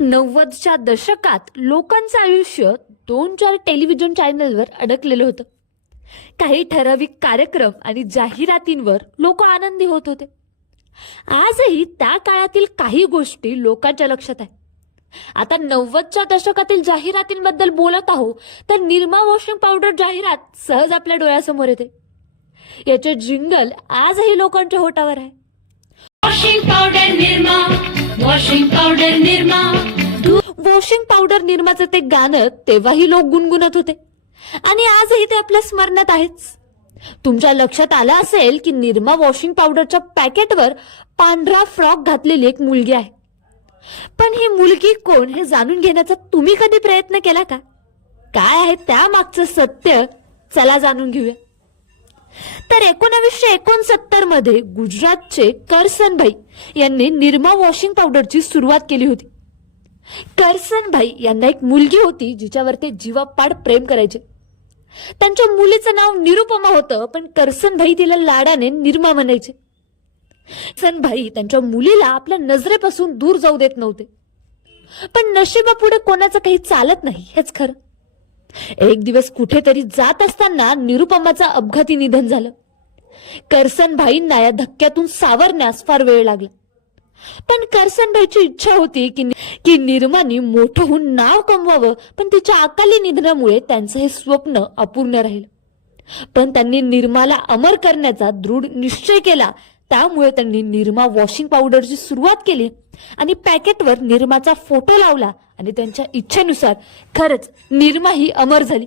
नव्वदच्या दशकात लोकांचं आयुष्य दोन चार टेलिव्हिजन चॅनलवर अडकलेलं होतं. काही ठराविक कार्यक्रम आणि जाहिरातींवर लोक आनंदी होत होते. आजही त्या काळातील काही गोष्टी लोकांच्या लक्षात आहे आता नव्वदच्या दशकातील जाहिरातींबद्दल बोलत आहो तर निर्मा वॉशिंग पावडर जाहिरात सहज आपल्या डोळ्यासमोर येते. याचे जिंगल आजही लोकांच्या होटावर आहे. Washing powder Nirma washing powder Nirma washing powder निर्माचं ते गाणं तेव्हाही लोक गुणगुणत होते. आणि आजही ते आपल्या स्मरणात आहेच तुमच्या लक्षात आलं असेल की निर्मा वॉशिंग पावडरच्या पॅकेटवर पांढरा फ्रॉक घातलेली एक मुलगी आहे. पण ही मुलगी कोण हे जाणून घेण्याचा तुम्ही कधी प्रयत्न केला का? काय आहे त्या मागचं सत्य? चला जाणून घेऊया. तर एकोणावीसशे एकोणसत्तरमध्ये गुजरातचे करसनभाई यांनी निर्मा वॉशिंग पावडरची सुरुवात केली होती. करसनभाई यांना एक मुलगी होती जिच्यावर ते जीवापाड प्रेम करायचे. त्यांच्या मुलीचं नाव निरुपमा होतं पण करसनभाई तिला लाडाने निर्मा म्हणायचे. करसनभाई त्यांच्या मुलीला आपल्या नजरेपासून दूर जाऊ देत नव्हते. पण नशिबापुढे कोणाचं काही चालत नाही हेच खरं. एक दिवस कुठेतरी जात असताना निरुपमाचा अपघाती निधन झालं. करसनभाईंना या धक्क्यातून सावरण्यास फार वेळ लागला. पण करसनभाईची इच्छा होती की की निर्मानी मोठं होऊन नाव कमवावं पण तिच्या अकाली निधनामुळे त्यांचं हे स्वप्न अपूर्ण राहिलं. पण त्यांनी निर्माला अमर करण्याचा दृढ निश्चय केला. त्यामुळे त्यांनी निर्मा वॉशिंग पावडरची सुरुवात केली आणि पॅकेटवर निर्माचा फोटो लावला. आणि त्यांच्या इच्छेनुसार खरंच निर्मा ही अमर झाली.